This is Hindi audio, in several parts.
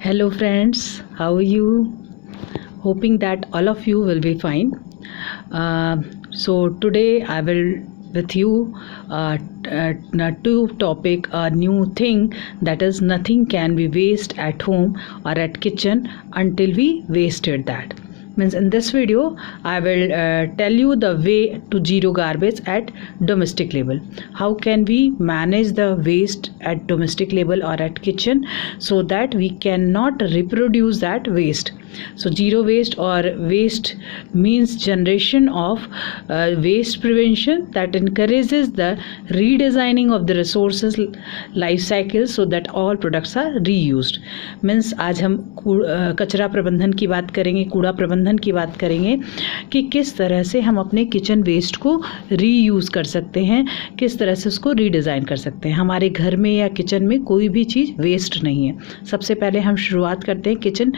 Hello friends, how are you? Hoping that all of you will be fine. So today I will with you to topic a new thing, that is nothing can be waste at home or at kitchen until we wasted that. Means in this video I will tell you the way to zero garbage at domestic level. How can we manage the waste at domestic level or at kitchen so that we cannot reproduce that waste. So zero waste or waste means generation of waste prevention that encourages the redesigning of the resources life cycle so that all products are reused. Means आज हम कचरा प्रबंधन की बात करेंगे, कूड़ा प्रबंधन की बात करेंगे कि किस तरह से हम अपने किचन वेस्ट को रीयूज़ कर सकते हैं, किस तरह से उसको रीडिज़ाइन कर सकते हैं. हमारे घर में या किचन में कोई भी चीज़ वेस्ट नहीं है. सबसे पहले हम शुरुआत करते हैं किचन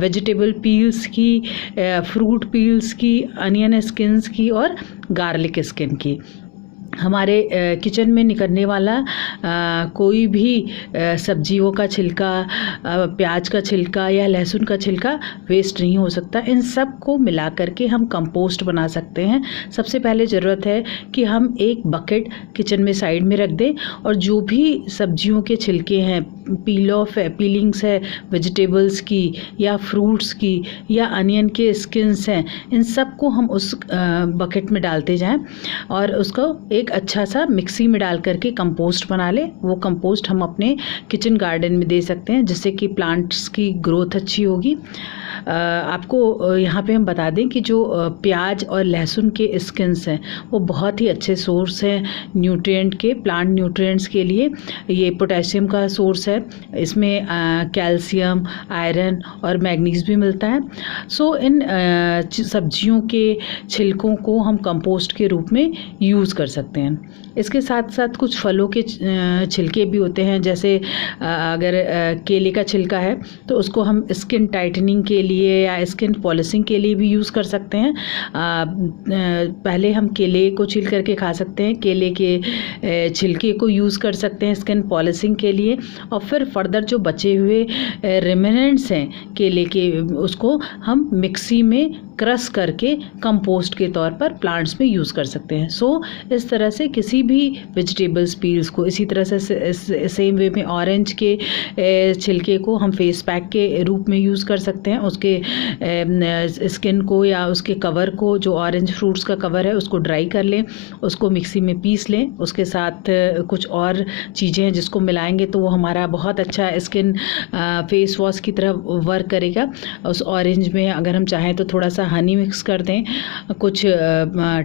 वेजिटेबल पील्स की, फ्रूट पील्स की, अनियन स्किन्स की और गार्लिक स्किन की. हमारे किचन में निकलने वाला कोई भी सब्जियों का छिलका, प्याज का छिलका या लहसुन का छिलका वेस्ट नहीं हो सकता. इन सब को मिला करके हम कंपोस्ट बना सकते हैं. सबसे पहले ज़रूरत है कि हम एक बकेट किचन में साइड में रख दें और जो भी सब्जियों के छिलके हैं, पीलिंग्स है वेजिटेबल्स की या फ्रूट्स की या अनियन के स्किन्स हैं, इन सब को हम उस बकेट में डालते जाएं और उसको एक अच्छा सा मिक्सी में डाल करके कंपोस्ट बना लें. वो कंपोस्ट हम अपने किचन गार्डन में दे सकते हैं जिससे कि प्लांट्स की ग्रोथ अच्छी होगी. आपको यहाँ पे हम बता दें कि जो प्याज और लहसुन के स्किन्स हैं वो बहुत ही अच्छे सोर्स हैं न्यूट्रिएंट के, प्लांट न्यूट्रिएंट्स के लिए. ये पोटेशियम का सोर्स है, इसमें कैल्शियम, आयरन और मैग्नीज भी मिलता है. सो इन सब्जियों के छिलकों को हम कंपोस्ट के रूप में यूज़ कर सकते हैं. इसके साथ साथ कुछ फलों के छिलके भी होते हैं, जैसे अगर केले का छिलका है तो उसको हम स्किन टाइटनिंग के लिए या स्किन पॉलिशिंग के लिए भी यूज़ कर सकते हैं. पहले हम केले को छील करके खा सकते हैं, केले के छिलके को यूज़ कर सकते हैं स्किन पॉलिशिंग के लिए, और फिर फर्दर जो बचे हुए रिमेनेंट्स हैं केले के, उसको हम मिक्सी में क्रश करके कंपोस्ट के तौर पर प्लांट्स में यूज़ कर सकते हैं. सो इस तरह से किसी भी वेजिटेबल्स पील्स को, इसी तरह से सेम वे में ऑरेंज के छिलके को हम फेस पैक के रूप में यूज़ कर सकते हैं. उसके स्किन को या उसके कवर को, जो ऑरेंज फ्रूट्स का कवर है, उसको ड्राई कर लें, उसको मिक्सी में पीस लें. उसके साथ कुछ और चीज़ें हैं जिसको मिलाएंगे तो वो हमारा बहुत अच्छा स्किन फेस वॉश की तरह वर्क करेगा. उस ऑरेंज में अगर हम चाहें तो थोड़ा सा हनी मिक्स कर दें, कुछ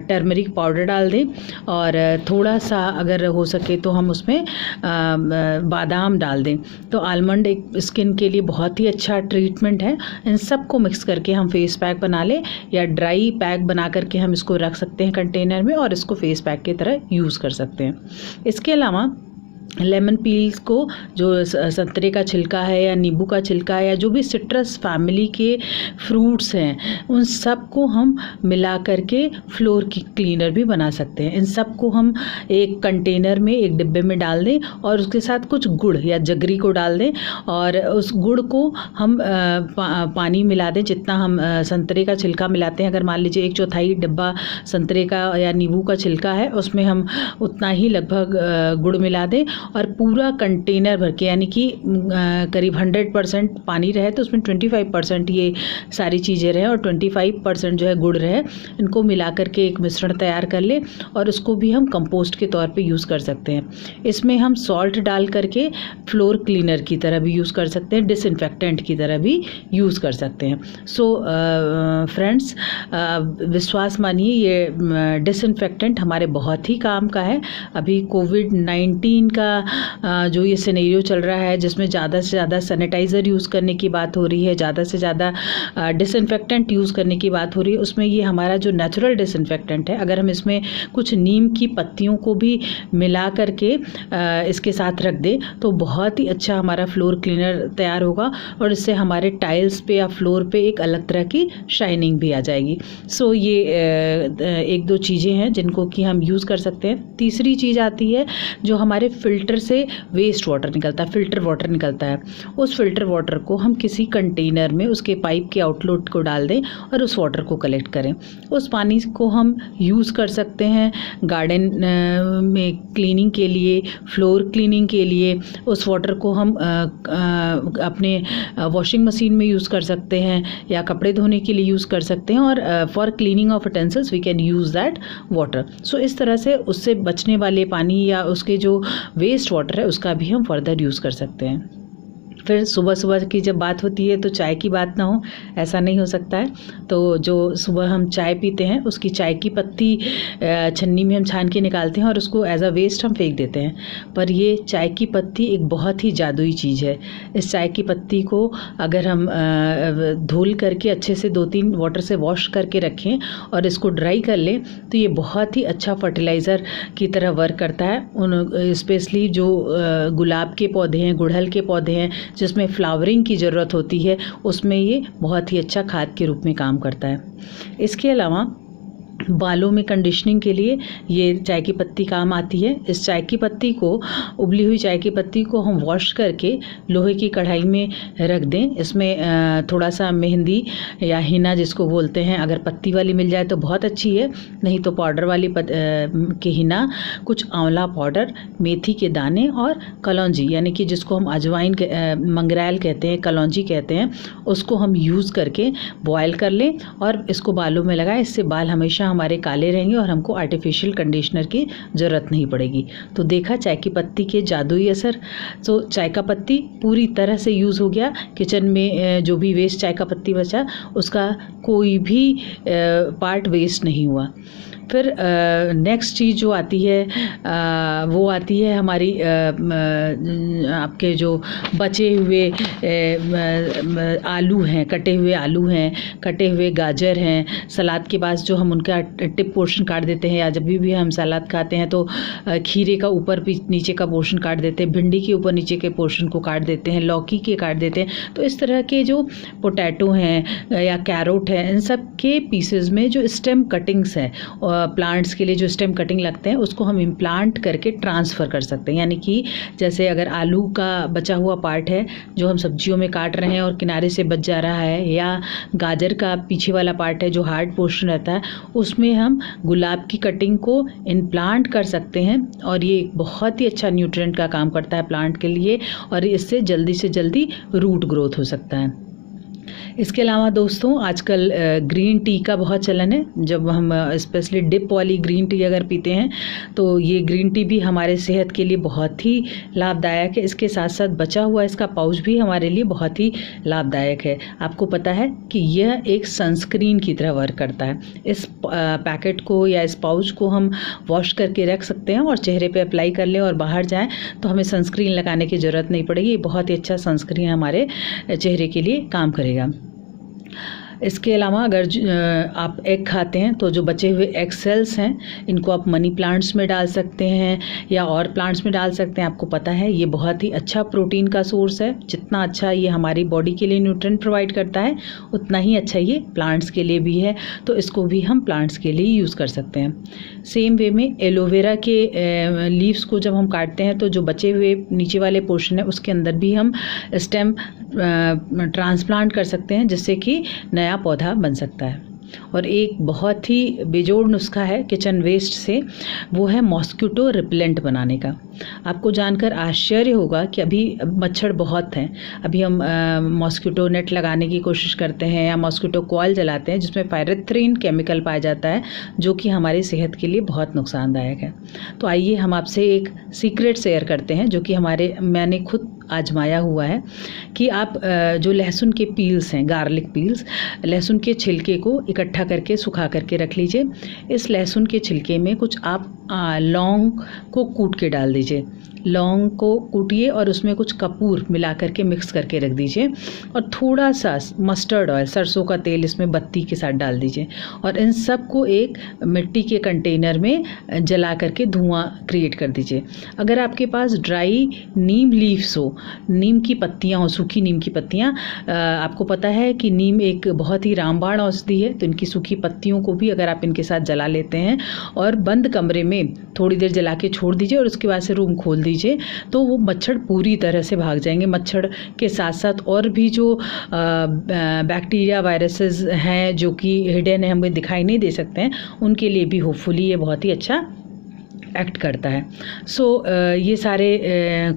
टर्मरिक पाउडर डाल दें और थोड़ा सा अगर हो सके तो हम उसमें बादाम डाल दें. तो आलमंड एक स्किन के लिए बहुत ही अच्छा ट्रीटमेंट है. इन सब को मिक्स करके हम फेस पैक बना लें या ड्राई पैक बना करके हम इसको रख सकते हैं कंटेनर में और इसको फेस पैक की तरह यूज़ कर सकते हैं. इसके अलावा लेमन पील्स को, जो संतरे का छिलका है या नींबू का छिलका है या जो भी सिट्रस फैमिली के फ्रूट्स हैं, उन सब को हम मिला करके फ्लोर की क्लीनर भी बना सकते हैं. इन सब को हम एक कंटेनर में, एक डिब्बे में डाल दें और उसके साथ कुछ गुड़ या जगरी को डाल दें और उस गुड़ को हम पानी मिला दें. जितना हम संतरे का छिलका मिलाते हैं, अगर मान लीजिए 1/4 डिब्बा संतरे का या नींबू का छिलका है, उसमें हम उतना ही लगभग गुड़ मिला दें और पूरा कंटेनर भर के, यानी कि करीब 100% पानी रहे तो उसमें 25% ये सारी चीज़ें रहे और 25% जो है गुड़ रहे. इनको मिला करके एक मिश्रण तैयार कर ले और उसको भी हम कंपोस्ट के तौर पे यूज़ कर सकते हैं. इसमें हम सॉल्ट डाल करके फ्लोर क्लीनर की तरह भी यूज़ कर सकते हैं, डिसइंफेक्टेंट की तरह भी यूज़ कर सकते हैं. सो फ्रेंड्स, विश्वास मानिए ये डिसइंफेक्टेंट हमारे बहुत ही काम का है. अभी कोविड-19 का जो ये सिनेरियो चल रहा है जिसमें ज़्यादा से ज़्यादा सैनिटाइज़र यूज़ करने की बात हो रही है, ज़्यादा से ज़्यादा डिसइंफेक्टेंट यूज़ करने की बात हो रही है, उसमें ये हमारा जो नेचुरल डिसइंफेक्टेंट है, अगर हम इसमें कुछ नीम की पत्तियों को भी मिला करके इसके साथ रख दें तो बहुत ही अच्छा हमारा फ्लोर क्लीनर तैयार होगा और इससे हमारे टाइल्स पे या फ्लोर पे एक अलग तरह की शाइनिंग भी आ जाएगी. सो ये एक दो चीज़ें हैं जिनको कि हम यूज़ कर सकते हैं. तीसरी चीज़ आती है जो हमारे फिल्टर फ़िल्टर से वेस्ट वाटर निकलता है, फ़िल्टर वाटर निकलता है। उस फ़िल्टर वाटर को हम किसी कंटेनर में उसके पाइप के आउटलेट को डाल दें और उस वाटर को कलेक्ट करें। उस पानी को हम यूज़ कर सकते हैं गार्डन में क्लीनिंग के लिए, फ्लोर क्लीनिंग के लिए। उस वाटर को हम अपने वॉशिंग मशीन में यूज़ कर सकते हैं या कपड़े धोने के लिए यूज़ कर सकते हैं, और for cleaning of utensils we can use that water. So इस तरह से उससे बचने वाले पानी या उसके जो वेस्ट वाटर है उसका भी हम फर्दर यूज़ कर सकते हैं। फिर सुबह सुबह की जब बात होती है तो चाय की बात ना हो, ऐसा नहीं हो सकता है। तो जो सुबह हम चाय पीते हैं उसकी चाय की पत्ती छन्नी में हम छान के निकालते हैं और उसको एज अ वेस्ट हम फेंक देते हैं। पर ये चाय की पत्ती एक बहुत ही जादुई चीज़ है। इस चाय की पत्ती को अगर हम धुल करके अच्छे से 2-3 वाटर से वॉश करके रखें और इसको ड्राई कर लें तो ये बहुत ही अच्छा फर्टिलाइज़र की तरह वर्क करता है। उन स्पेशली जो गुलाब के पौधे हैं, गुड़हल के पौधे हैं जिसमें फ्लावरिंग की ज़रूरत होती है, उसमें ये बहुत ही अच्छा खाद के रूप में काम करता है। इसके अलावा बालों में कंडीशनिंग के लिए ये चाय की पत्ती काम आती है। इस चाय की पत्ती को, उबली हुई चाय की पत्ती को हम वॉश करके लोहे की कढ़ाई में रख दें। इसमें थोड़ा सा मेहंदी या हिना जिसको बोलते हैं, अगर पत्ती वाली मिल जाए तो बहुत अच्छी है, नहीं तो पाउडर वाली के हिना, कुछ आंवला पाउडर, मेथी के दाने और कलौंजी यानी कि जिसको हम अजवाइन मंगरैल कहते हैं, कलौंजी कहते हैं, उसको हम यूज़ करके बॉयल कर लें और इसको बालों में लगाएं। इससे बाल हमेशा हमारे काले रहेंगे और हमको आर्टिफिशियल कंडीशनर की ज़रूरत नहीं पड़ेगी। तो देखा चाय की पत्ती के जादुई असर। तो चाय का पत्ती पूरी तरह से यूज़ हो गया। किचन में जो भी वेस्ट चाय का पत्ती बचा उसका कोई भी पार्ट वेस्ट नहीं हुआ। फिर नेक्स्ट चीज़ जो आती है वो आती है हमारी आपके जो बचे हुए आलू हैं, कटे हुए आलू हैं, कटे हुए गाजर हैं, सलाद के बाद जो हम उनका टिप पोर्शन काट देते हैं, या जब भी हम सलाद खाते हैं तो खीरे का ऊपर नीचे का पोर्शन काट देते हैं, भिंडी के ऊपर नीचे के पोर्शन को काट देते हैं, लौकी के काट देते हैं। तो इस तरह के जो पोटैटो हैं या कैरोट हैं, इन सब के पीसेस में जो स्टेम कटिंग्स हैं, प्लांट्स के लिए जो स्टेम कटिंग लगते हैं उसको हम इम्प्लांट करके ट्रांसफ़र कर सकते हैं। यानी कि जैसे अगर आलू का बचा हुआ पार्ट है जो हम सब्जियों में काट रहे हैं और किनारे से बच जा रहा है, या गाजर का पीछे वाला पार्ट है जो हार्ड पोर्शन रहता है, उसमें हम गुलाब की कटिंग को इम्प्लांट कर सकते हैं और ये एक बहुत ही अच्छा न्यूट्रिएंट का काम करता है प्लांट के लिए, और इससे जल्दी से जल्दी रूट ग्रोथ हो सकता है। इसके अलावा दोस्तों आजकल ग्रीन टी का बहुत चलन है। जब हम स्पेशली डिप वाली ग्रीन टी अगर पीते हैं तो ये ग्रीन टी भी हमारे सेहत के लिए बहुत ही लाभदायक है। इसके साथ साथ बचा हुआ इसका पाउच भी हमारे लिए बहुत ही लाभदायक है। आपको पता है कि यह एक सनस्क्रीन की तरह वर्क करता है। इस पैकेट को या इस पाउच को हम वॉश करके रख सकते हैं और चेहरे पे अप्लाई कर लें और बाहर जाएं तो हमें सनस्क्रीन लगाने की ज़रूरत नहीं पड़ेगी। ये बहुत ही अच्छा सनस्क्रीन हमारे चेहरे के लिए काम करेगा। इसके अलावा अगर आप एग खाते हैं तो जो बचे हुए एग सेल्स हैं इनको आप मनी प्लांट्स में डाल सकते हैं या और प्लांट्स में डाल सकते हैं। आपको पता है ये बहुत ही अच्छा प्रोटीन का सोर्स है। जितना अच्छा ये हमारी बॉडी के लिए न्यूट्रिएंट प्रोवाइड करता है उतना ही अच्छा ये प्लांट्स के लिए भी है, तो इसको भी हम प्लांट्स के लिए यूज़ कर सकते हैं। सेम वे में एलोवेरा के लीव्स को जब हम काटते हैं तो जो बचे हुए नीचे वाले पोर्शन है उसके अंदर भी हम स्टेम ट्रांसप्लांट कर सकते हैं जिससे कि नया पौधा बन सकता है। और एक बहुत ही बेजोड़ नुस्खा है किचन वेस्ट से, वो है मॉस्किटो रिपेलेंट बनाने का। आपको जानकर आश्चर्य होगा कि अभी मच्छर बहुत हैं। अभी हम मॉस्किटो नेट लगाने की कोशिश करते हैं या मॉस्किटो कॉइल जलाते हैं जिसमें पायरेथ्रिन केमिकल पाया जाता है जो कि हमारी सेहत के लिए बहुत नुकसानदायक है। तो आइए हम आपसे एक सीक्रेट शेयर करते हैं जो कि मैंने खुद आजमाया हुआ है कि आप जो लहसुन के पील्स हैं, गार्लिक पील्स, लहसुन के छिलके को इकट्ठा करके सुखा करके रख लीजिए। इस लहसुन के छिलके में कुछ आप लौंग को कूट के डाल दीजिए। लौंग को कूटिए और उसमें कुछ कपूर मिला करके मिक्स करके रख दीजिए और थोड़ा सा मस्टर्ड ऑयल, सरसों का तेल इसमें बत्ती के साथ डाल दीजिए और इन सब को एक मिट्टी के कंटेनर में जला करके धुआं क्रिएट कर दीजिए। अगर आपके पास ड्राई नीम लीव्स हो, नीम की पत्तियाँ हो, सूखी नीम की पत्तियाँ, आपको पता है कि नीम एक बहुत ही रामबाण औषधि है, तो इनकी सूखी पत्तियों को भी अगर आप इनके साथ जला लेते हैं और बंद कमरे में थोड़ी देर जला के छोड़ दीजिए और उसके बाद से रूम खोल दीजिए तो वो मच्छर पूरी तरह से भाग जाएंगे। मच्छर के साथ साथ और भी जो बैक्टीरिया वायरसेस हैं जो कि हिडन है, हमें दिखाई नहीं दे सकते हैं, उनके लिए भी होपफुली ये बहुत ही अच्छा एक्ट करता है। ये सारे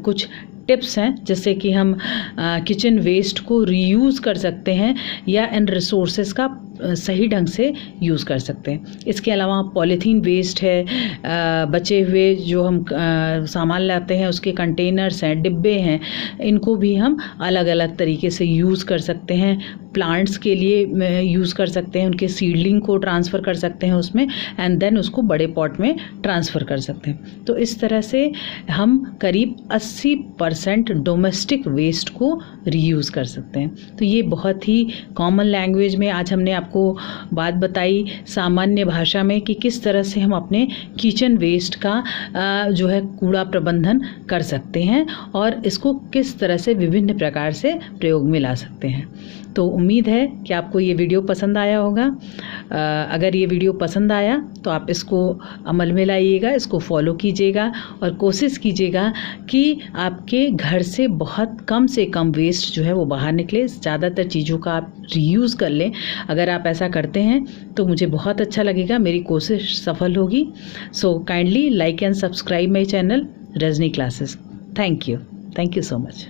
कुछ टिप्स हैं जिससे कि हम किचन वेस्ट को रीयूज़ कर सकते हैं या इन रिसोर्सेज का सही ढंग से यूज़ कर सकते हैं। इसके अलावा पॉलीथीन वेस्ट है, बचे हुए जो हम सामान लाते हैं उसके कंटेनर्स हैं, डिब्बे हैं, इनको भी हम अलग अलग तरीके से यूज़ कर सकते हैं। प्लांट्स के लिए यूज़ कर सकते हैं, उनके सीडलिंग को ट्रांसफ़र कर सकते हैं उसमें, एंड देन उसको बड़े पॉट में ट्रांसफ़र कर सकते हैं। तो इस तरह से हम करीब 80% डोमेस्टिक वेस्ट को रीयूज़ कर सकते हैं। तो ये बहुत ही कॉमन लैंग्वेज में आज हमने आपको बात बताई, सामान्य भाषा में, कि किस तरह से हम अपने किचन वेस्ट का जो है कूड़ा प्रबंधन कर सकते हैं और इसको किस तरह से विभिन्न प्रकार से प्रयोग में ला सकते हैं। तो उम्मीद है कि आपको ये वीडियो पसंद आया होगा। अगर ये वीडियो पसंद आया तो आप इसको अमल में लाइएगा, इसको फॉलो कीजिएगा और कोशिश कीजिएगा कि आपके घर से बहुत कम से कम वेस्ट जो है वो बाहर निकले। ज़्यादातर चीज़ों का आप रीयूज़ कर लें। अगर आप ऐसा करते हैं तो मुझे बहुत अच्छा लगेगा, मेरी कोशिश सफल होगी। So kindly like and subscribe my channel Rajni classes. Thank you so much.